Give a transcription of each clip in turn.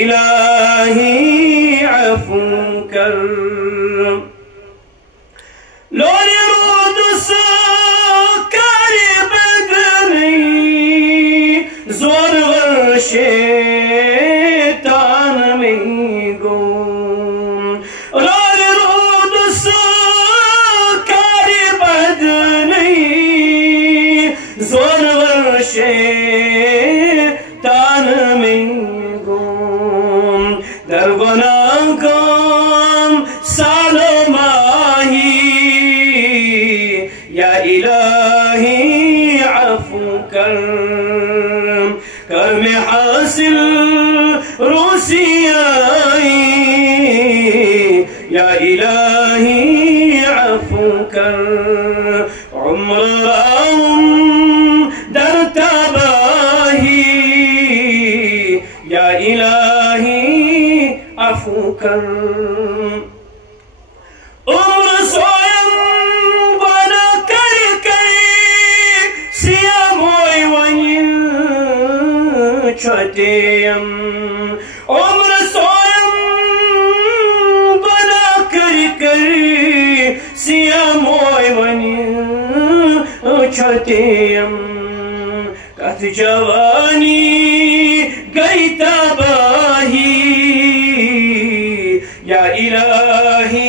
इलाही अफू कर लोरी रोदुस कर बदनी जोर शैतान में गुम लोरी रोदुस कर बदनी जोर शैतान में गुम दरगुना गम सालो माही या इलाही अफू कर में हासिल रोसियाई या इलाही अफू कर उम्र राम दर तबाही या इलाही अफू कर उम्र सोयम बना कर सिया मोय वनिन छोटेयम उम्र सोयम बना कर सिया मोय वनिन छोटेयम कथ जवानी गई तबाही या इलाही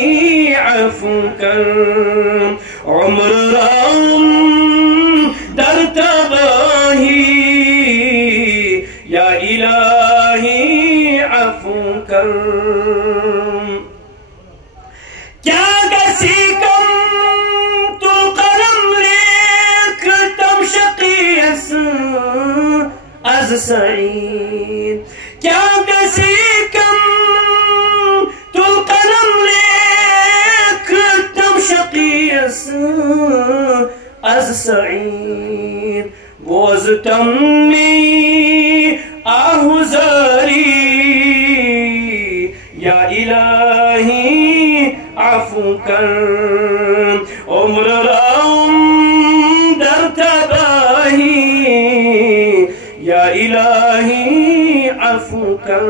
अफू कर उम्र राम दर तबाही या इलाही अफू कर क्या कसी कम तू कलम लेख तम शकीयस अज सईद क्या कसी कम तू कलम लेख तम शकीयस अज सईद बोझ तमनी आहुजारी या इलाही अफू कर उम्र राम दर तबाही या इलाही अफू कर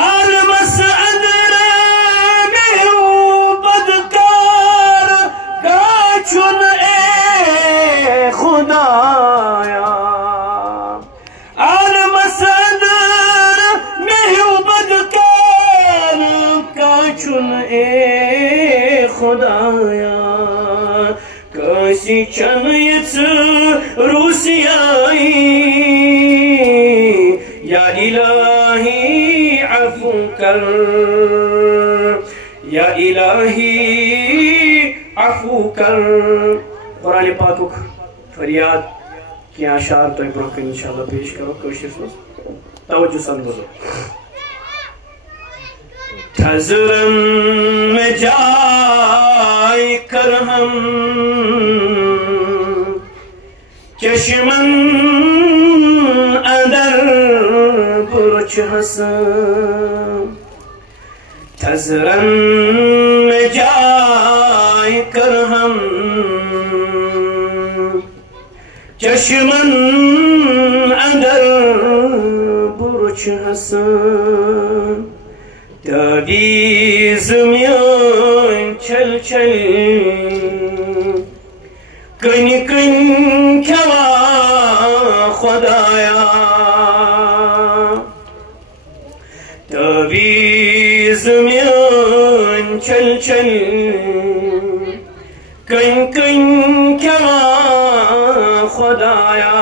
आलमस अदरा में बदकार का चुन ए खुदाया आलमस अदरा में बदकार का चुन ए खुदाया कसी चन रूसियाई या इलाही अफू कर या इलाही अफू कर कुरान पाकुक फरियाद की आशार तो ब्रोह इंशाल्लाह पेश करो कोशिश तवज्जो सन बोलो तजरम में जाय कर हम चश्मन अंदर बुरुच हसन तजरम में जाय कर हम चश्मन अंदर बुरुच हसन तावीज़ म्यान छल छल कन कन खवा खुदाया तावीज़ म्यान छल छल कन कन खवा खुदाया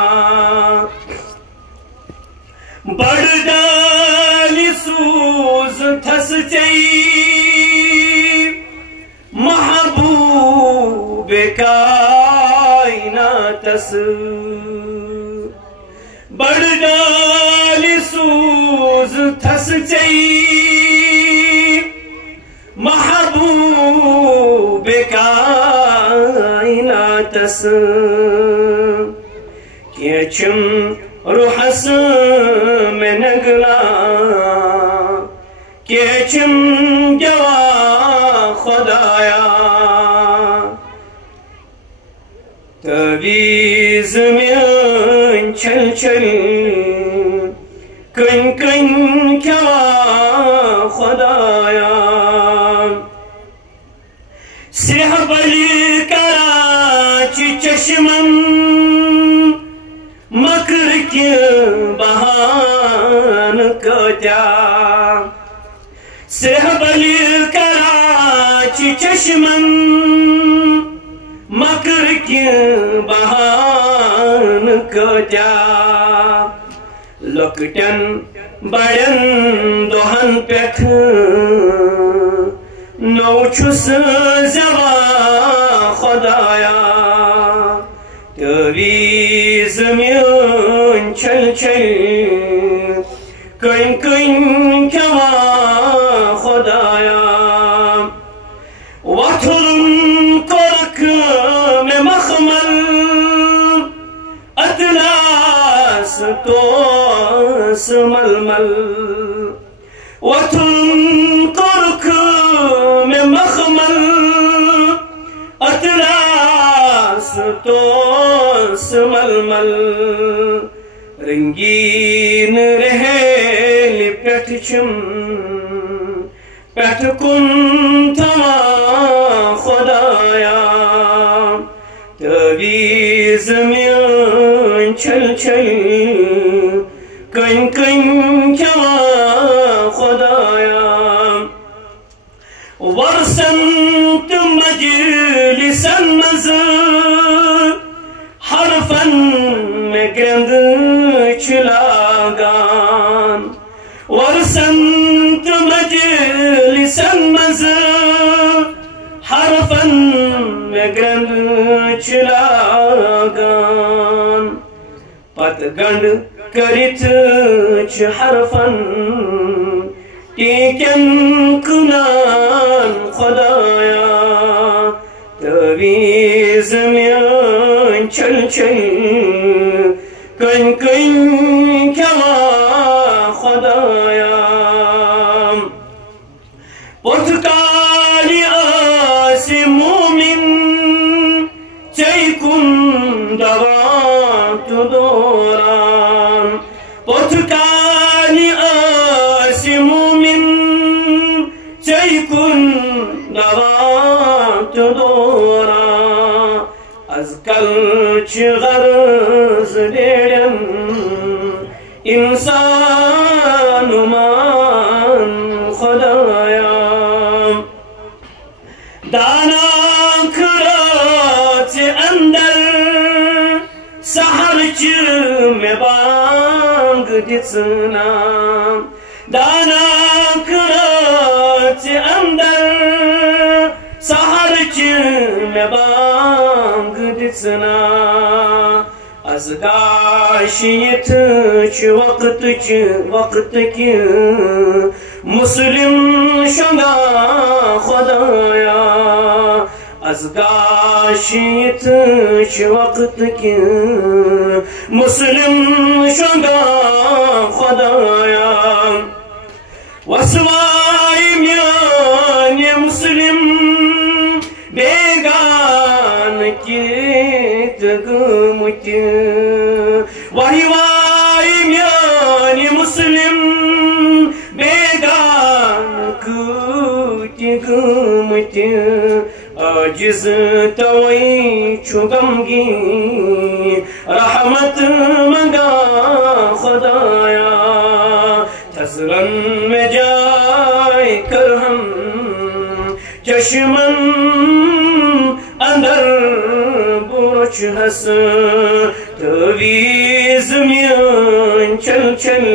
बड़दाली सूज थस महबूब कायनातस बड़दाली सूज थस महबूब कायनातस केचम रूहस में नगला केचम जवा खुदाया तावीज़ में छल छल कन कन क्या खुदाया सेहबली कराची चश्मन मकर के बहान कत्या सेहबली कराची चश्मन मकर के बहान कत्या लकटन बड़न दोहन पेठ नौछुस जवा खुदाया तवीज में चल चल कन कन क्या खुदाया वथुरम करक में मखमल अतलास तो मलमल वथुरम करक में मखमल अतलास तो मलमल रंगीन रहेल पेठचम पेठ कुन थमा खुदाया तवीज में चल चल कन कन क्या खुदाया वरसंत मजलिसन नज़र हरफन में ग्रंद चिलागान वरसंत मजलिसन नज़र हरफन में ग्रंद चिलागान पतगंड करित हरफन टीकन कुनान खुदाया तवीज में चल चल कन कन क्या खुदाया पुतकाली आसे मोमिन चैकुन दवात दौरान पुतकाली आसे मोमिन चैकुन दवात दौरान अजकल गर्ज डेड़न इंसान मान खुदाया दाना खराच अंदर सहर में बांग दिसना दाना खराच अंदर सहर में बांग दिसना अज़गाशियत वक्त की मुस्लिम शुदा खुदाया अज़गाशियत वक्त की मुस्लिम शुदा खुदाया वसवाई म्यान मुस्लिम बेगान की तगमुत वही वाई म्यान मुस्लिम बेगान की तगमुत आजिज तवई छुगमगी रहमत मंगा खुदाया तसरन में जाए कर हम चश्मन अंदर बुरच हस तवीज में चल चल